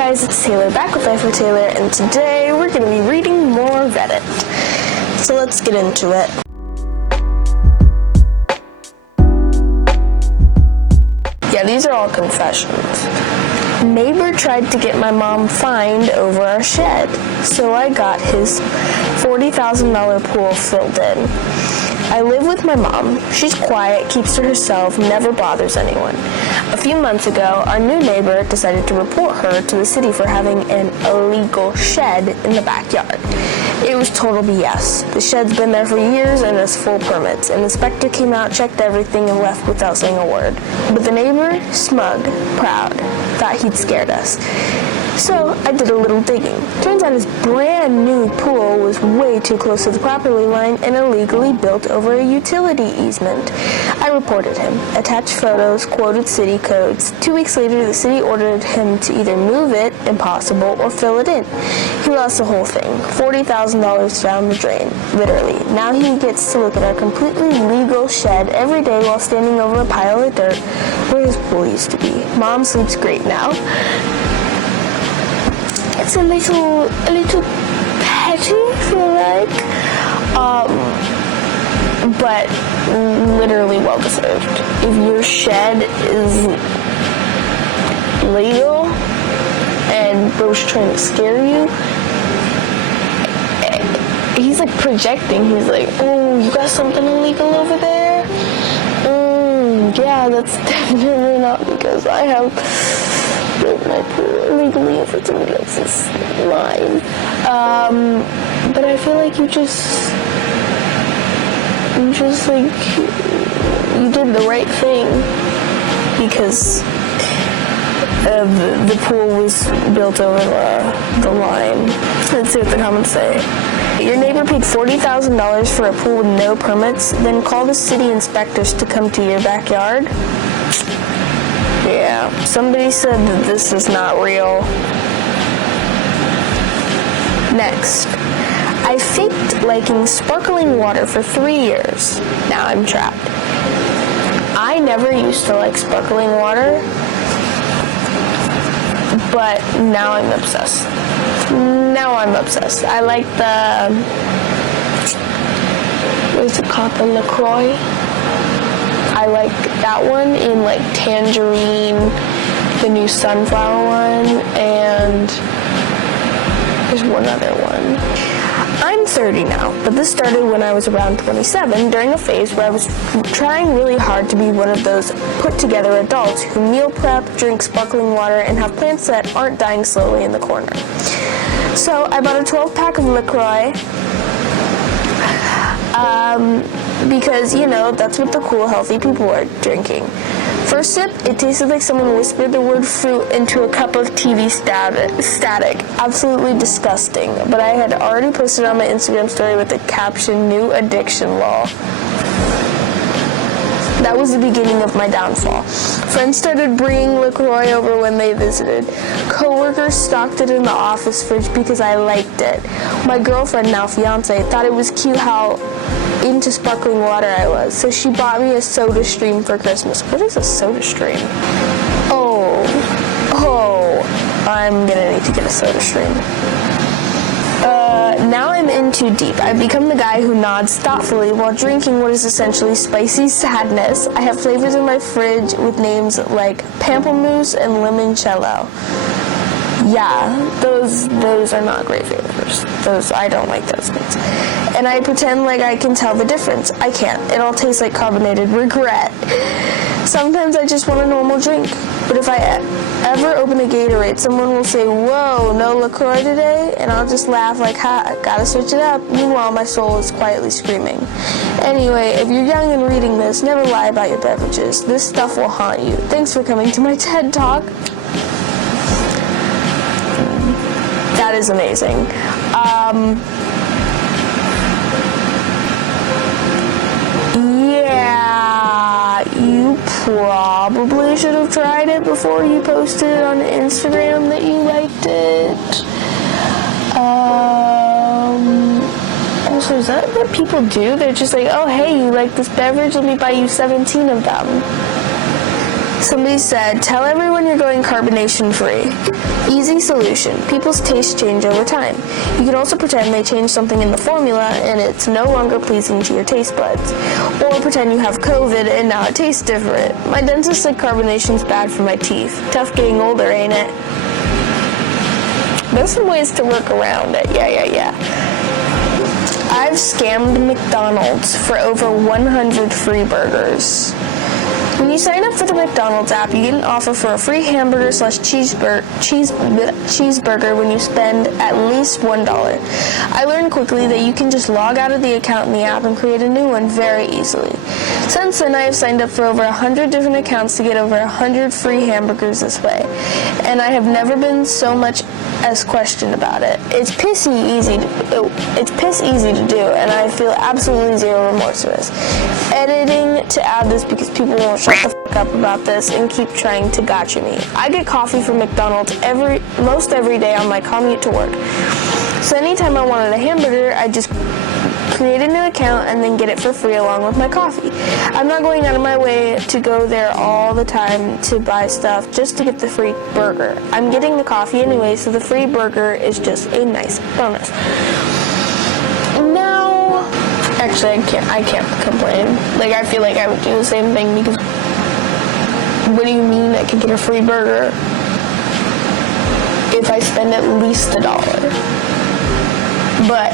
guys, it's Taylor back with Life with Taylor, and today we're going to be reading more Reddit. So let's get into it. Yeah, these are all confessions. Neighbor tried to get my mom fined over our shed, so I got his $40,000 pool filled in. I live with my mom. She's quiet, keeps to herself, never bothers anyone. A few months ago, our new neighbor decided to report her to the city for having an illegal shed in the backyard. It was total BS. The shed's been there for years and has full permits. An inspector came out, checked everything, and left without saying a word. But the neighbor, smug, proud, thought he'd scared us. So I did a little digging. Turns out his brand new pool was way too close to the property line and illegally built over a utility easement. I reported him, attached photos, quoted city codes. 2 weeks later, the city ordered him to either move it, impossible, or fill it in. He lost the whole thing. $40,000 down the drain, literally. Now he gets to look at our completely legal shed every day while standing over a pile of dirt where his pool used to be. Mom sleeps great now. It's a little petty, I feel like, but literally well deserved. If your shed is legal and bro's trying to scare you, he's like projecting. He's like, oh, you got something illegal over there? Yeah, that's definitely not because I have built my pool illegally over somebody else's line. But I feel like you just like, you did the right thing because the pool was built over the line. Let's see what the comments say. Your neighbor paid $40,000 for a pool with no permits, then called the city inspectors to come to your backyard? Yeah, somebody said that this is not real. Next. I faked liking sparkling water for 3 years. Now I'm trapped. I never used to like sparkling water, but now I'm obsessed. I like the, what is it called, the LaCroix? I like that one in like tangerine, the new sunflower one, and there's one other one. I'm 30 now, but this started when I was around 27 during a phase where I was trying really hard to be one of those put-together adults who meal prep, drink sparkling water, and have plants that aren't dying slowly in the corner. So I bought a 12-pack of LaCroix, because, you know, that's what the cool, healthy people are drinking. First sip, it tasted like someone whispered the word fruit into a cup of TV static. Absolutely disgusting. But I had already posted on my Instagram story with the caption, "New addiction law." That was the beginning of my downfall. Friends started bringing LaCroix over when they visited. Coworkers stocked it in the office fridge because I liked it. My girlfriend, now fiance, thought it was cute how into sparkling water I was, so she bought me a Soda Stream for Christmas. What is a Soda Stream? Oh, I'm gonna need to get a Soda Stream. Now I'm in too deep. I've become the guy who nods thoughtfully while drinking what is essentially spicy sadness. I have flavors in my fridge with names like Pamplemousse and Limoncello. Yeah, those are not great flavors. I don't like those things. And I pretend like I can tell the difference. I can't. It all tastes like carbonated regret. Sometimes I just want a normal drink. But if I ever open a Gatorade, someone will say, "Whoa, no LaCroix today?" And I'll just laugh like, "Ha, gotta switch it up." Meanwhile, my soul is quietly screaming. Anyway, if you're young and reading this, never lie about your beverages. This stuff will haunt you. Thanks for coming to my TED Talk. That is amazing. Yeah, you probably should have tried it before you posted it on Instagram that you liked it. Also, is that what people do? They're just like, oh, hey, you like this beverage? Let me buy you 17 of them. Somebody said, tell everyone you're going carbonation free. Easy solution. People's tastes change over time. You can also pretend they changed something in the formula and it's no longer pleasing to your taste buds. Or pretend you have COVID and now it tastes different. My dentist said carbonation's bad for my teeth. Tough getting older, ain't it? There's some ways to work around it. Yeah. I've scammed McDonald's for over 100 free burgers. When you sign up for the McDonald's app, you get an offer for a free hamburger / cheeseburger when you spend at least $1. I learned quickly that you can just log out of the account in the app and create a new one very easily. Since then, I have signed up for over 100 different accounts to get over 100 free hamburgers this way, and I have never been so much as questioned about it. It's piss easy to do, and I feel absolutely zero remorse for this. Editing to add this because people won't shut the fuck up about this and keep trying to gotcha me. I get coffee from McDonald's most every day on my commute to work. So anytime I wanted a hamburger, I just create a new account and then get it for free along with my coffee. I'm not going out of my way to go there all the time to buy stuff just to get the free burger. I'm getting the coffee anyway, so the free burger is just a nice bonus. Now, actually, I can't complain. Like, I feel like I would do the same thing because what do you mean I could get a free burger if I spend at least $1? But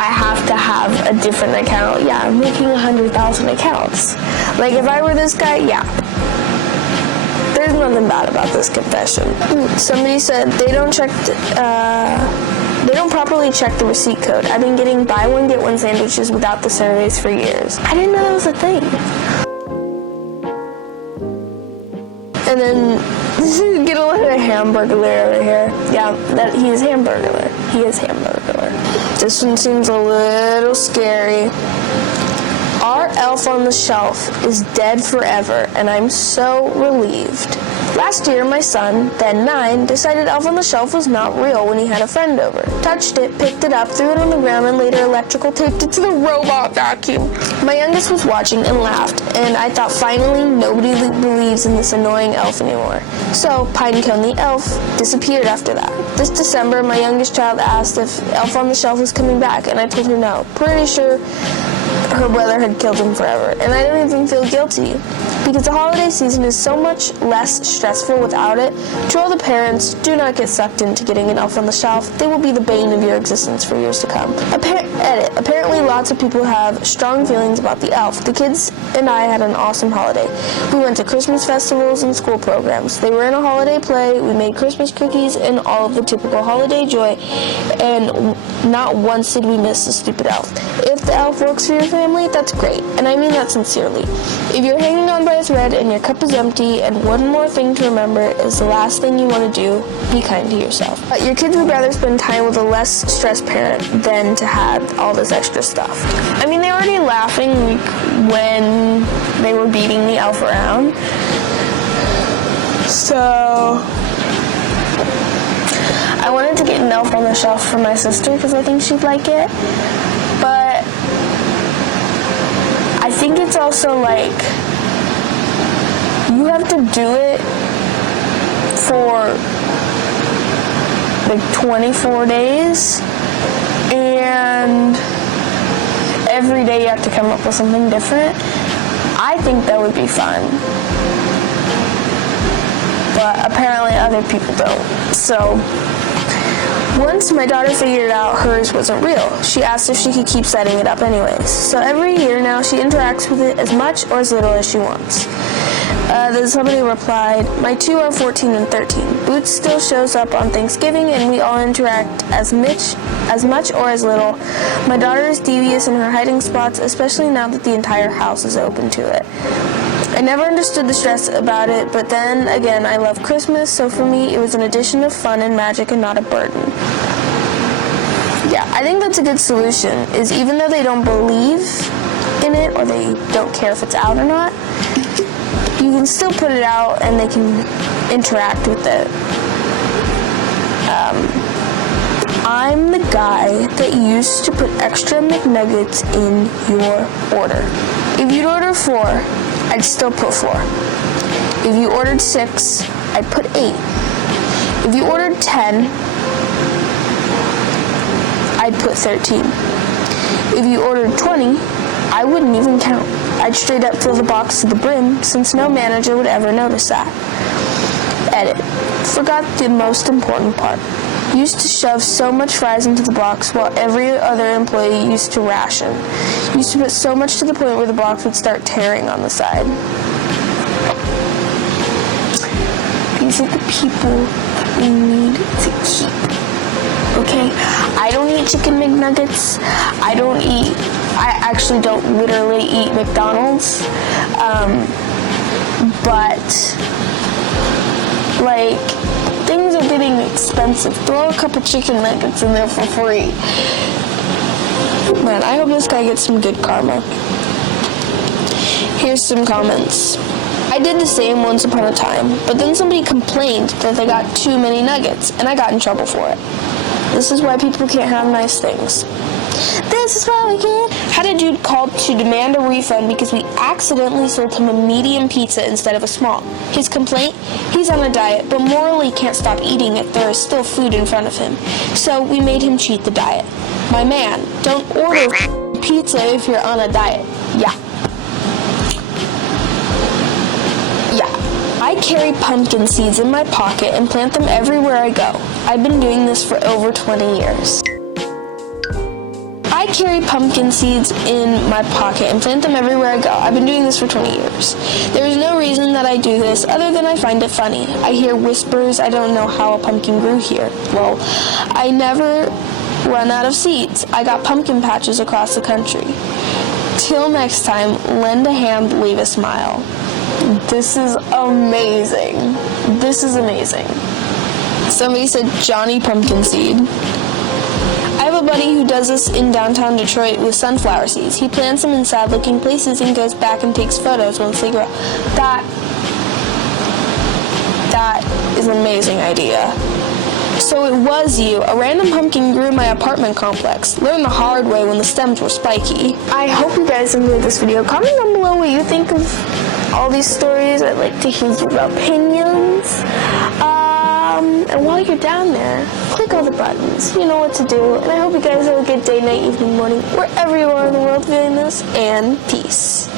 I have to have a different account. Yeah, I'm making 100,000 accounts. Like, if I were this guy, yeah. There's nothing bad about this confession. Somebody said they don't properly check the receipt code. I've been getting buy one, get one sandwiches without the surveys for years. I didn't know that was a thing. And then, get a look at a hamburglar over here. Yeah, he is hamburglar. This one seems a little scary. Our elf on the shelf is dead forever, and I'm so relieved. Last year, my son, then 9, decided Elf on the Shelf was not real when he had a friend over. Touched it, picked it up, threw it on the ground, and later electrical taped it to the robot vacuum. My youngest was watching and laughed, and I thought finally nobody believes in this annoying elf anymore. So, Pinecone the elf disappeared after that. This December, my youngest child asked if Elf on the Shelf was coming back, and I told her no. Pretty sure her brother had killed him forever, and I don't even feel guilty because the holiday season is so much less stressful without it. To all the parents, do not get sucked into getting an Elf on the Shelf. They will be the bane of your existence for years to come. Apparently lots of people have strong feelings about the elf. The kids and I had an awesome holiday. We went to Christmas festivals and school programs. They were in a holiday play, we made Christmas cookies, and all of the typical holiday joy, and not once did we miss the stupid elf. If the elf works for your family, that's great, and I mean that sincerely. If you're hanging on by a thread and your cup is empty, and one more thing to remember is the last thing you want to do, be kind to yourself. Your kids would rather spend time with a less stressed parent than to have all this extra stuff. I mean, they were already laughing when they were beating the elf around. So I wanted to get an Elf on the Shelf for my sister because I think she'd like it. But I think it's also like you have to do it for like 24 days, and every day you have to come up with something different. I think that would be fun, but apparently other people don't. So once my daughter figured out hers wasn't real, she asked if she could keep setting it up anyways. So every year now she interacts with it as much or as little as she wants. Then somebody replied, my 2 are 14 and 13. Boots still shows up on Thanksgiving and we all interact as much or as little. My daughter is devious in her hiding spots, especially now that the entire house is open to it. I never understood the stress about it, but then again, I love Christmas, so for me, it was an addition of fun and magic and not a burden. Yeah, I think that's a good solution, is even though they don't believe in it, or they don't care if it's out or not, you can still put it out and they can interact with it. I'm the guy that used to put extra McNuggets in your order. If you'd order 4, I'd still put 4. If you ordered 6, I'd put 8. If you ordered 10, I'd put 13. If you ordered 20, I wouldn't even count. I'd straight up fill the box to the brim, since no manager would ever notice that. Edit. Forgot the most important part. Used to shove so much fries into the box while every other employee used to ration. Used to put so much to the point where the box would start tearing on the side. These are the people that we need to keep. Okay? I don't eat chicken McNuggets. I actually don't literally eat McDonald's. But, like, things are getting expensive. Throw a couple chicken nuggets in there for free. Man, I hope this guy gets some good karma. Here's some comments. I did the same once upon a time, but then somebody complained that they got too many nuggets, and I got in trouble for it. This is why people can't have nice things. This is why we can't. Had a dude called to demand a refund because we accidentally sold him a medium pizza instead of a small. His complaint? He's on a diet, but morally can't stop eating if there is still food in front of him. So we made him cheat the diet. My man, don't order pizza if you're on a diet. Yeah. I carry pumpkin seeds in my pocket and plant them everywhere I go. I've been doing this for over 20 years. I carry pumpkin seeds in my pocket and plant them everywhere I go. I've been doing this for 20 years. There is no reason that I do this other than I find it funny. I hear whispers. I don't know how a pumpkin grew here. Well, I never run out of seeds. I got pumpkin patches across the country. Till next time, lend a hand, leave a smile. This is amazing. This is amazing. Somebody said Johnny Pumpkin Seed. I have a buddy who does this in downtown Detroit with sunflower seeds. He plants them in sad-looking places and goes back and takes photos once they grow. That is an amazing idea. So it was you. A random pumpkin grew in my apartment complex. Learned the hard way when the stems were spiky. I hope you guys enjoyed this video. Comment down below what you think of all these stories. I'd like to hear your opinions. And while you're down there, click all the buttons. You know what to do. And I hope you guys have a good day, night, evening, morning, wherever you are in the world viewing this. And peace.